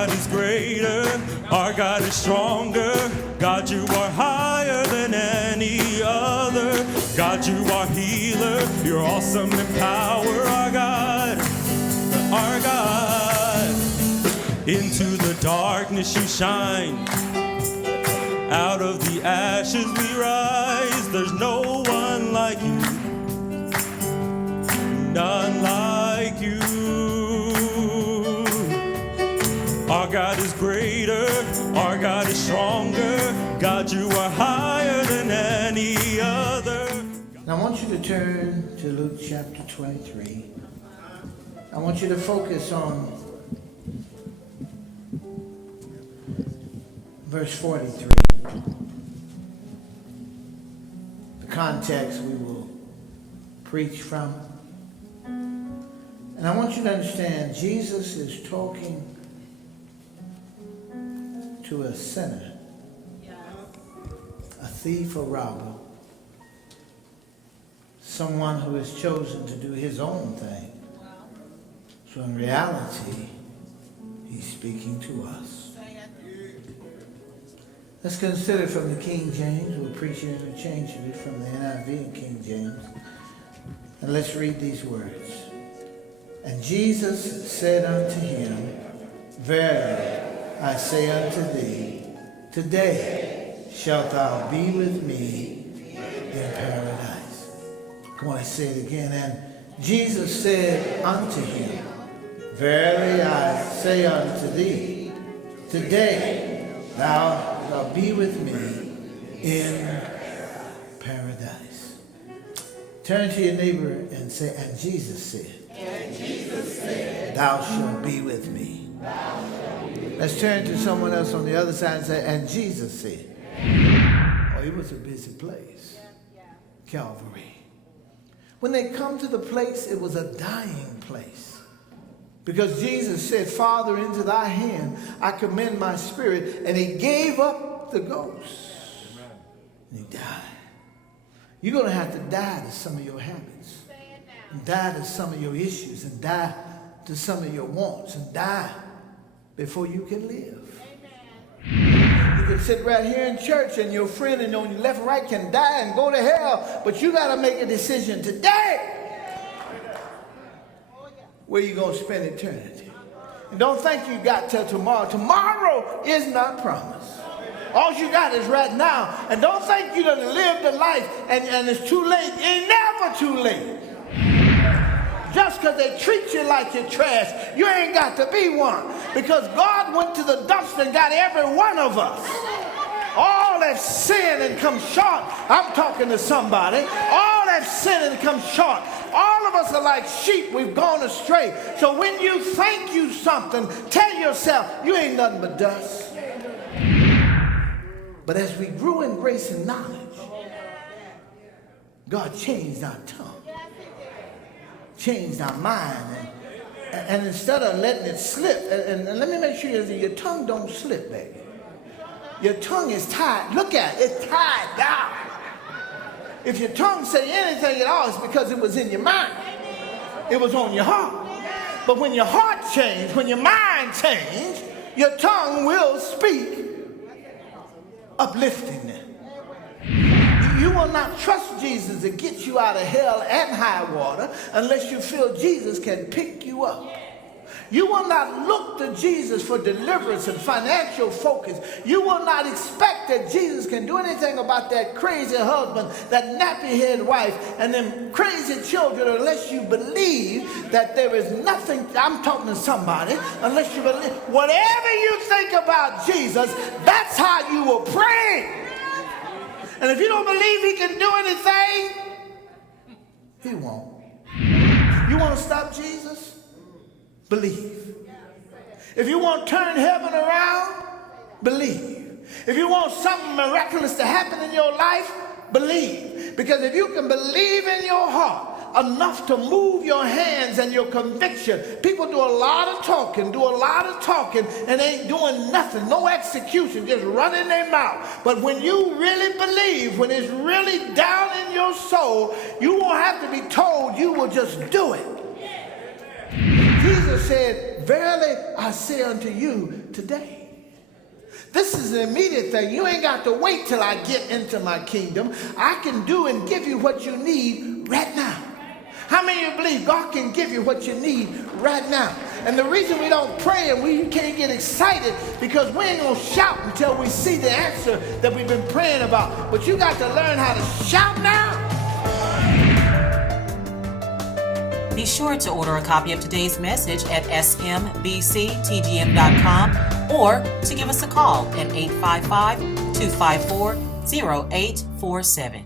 God is greater, our God is stronger. God, you are higher than any other. God, you are healer, you're awesome in power, our God, our God. Into the darkness you shine, out of the ashes we rise. There's no one like you, none like you. Our God is greater, our God is stronger. God, you are higher than any other. Now I want you to turn to Luke chapter 23. I want you to focus on verse 43. The context we will preach from. And I want you to understand, Jesus is talking to a sinner, a thief or robber, someone who has chosen to do his own thing. So in reality, he's speaking to us. Let's consider from the King James. We'll preach it interchangeably from the NIV and King James. And let's read these words. And Jesus said unto him, Verily I say unto thee, today shalt thou be with me in paradise. Come on, I say it again. And Jesus said unto him, Verily I say unto thee, today thou shalt be with me in paradise. Turn to your neighbor and say, and Jesus said, thou shalt be with me. Let's turn to someone else on the other side and say, and Jesus said. Oh, it was a busy place. Calvary. When they come to the place, it was a dying place. Because Jesus said, Father, into thy hand I commend my spirit. And he gave up the ghost. And he died. You're going to have to die to some of your habits. And die to some of your issues. And die to some of your wants. And die before you can live. You can sit right here in church and your friend and on your left and right can die and go to hell. But you got to make a decision today. Where you going to spend eternity. And don't think you got till tomorrow. Tomorrow is not promised. All you got is right now. And don't think you done lived a life and it's too late. It ain't never too late. Just because they treat you like you're trash, you ain't got to be one. Because God went to the dumpster and got every one of us. All have sinned and come short. I'm talking to somebody. All have sinned and come short. All of us are like sheep. We've gone astray. So when you think you something, tell yourself, you ain't nothing but dust. But as we grew in grace and knowledge, God changed our tongue. Changed our mind. And instead of letting it slip, and let me make sure that your tongue don't slip, baby. Your tongue is tied. Look at it. It's tied down. If your tongue say anything at all, it's because it was in your mind. It was on your heart. But when your heart changed, when your mind changed, your tongue will speak uplifting them. You will not trust Jesus to get you out of hell and high water unless you feel Jesus can pick you up. You will not look to Jesus for deliverance and financial focus. You will not expect that Jesus can do anything about that crazy husband, that nappy-head wife, and them crazy children unless you believe that there is nothing. I'm talking to somebody. Unless you believe. Whatever you think about Jesus, that's how you will pray. And if you don't believe he can do anything, he won't. You want to stop Jesus? Believe. If you want to turn heaven around, believe. If you want something miraculous to happen in your life, believe. Because if you can believe in your heart enough to move your hands and your conviction, people do a lot of talking, and ain't doing nothing, no execution, just running their mouth. But when you really believe, when it's really down in your soul, you won't have to be told, you will just do it. Jesus said, verily I say unto you today. This is an immediate thing. You ain't got to wait till I get into my kingdom. I can do and give you what you need right now. How many of you believe God can give you what you need right now? And the reason we don't pray and we can't get excited because we ain't going to shout until we see the answer that we've been praying about. But you got to learn how to shout now. Be sure to order a copy of today's message at smbctgm.com or to give us a call at 855-254-0847.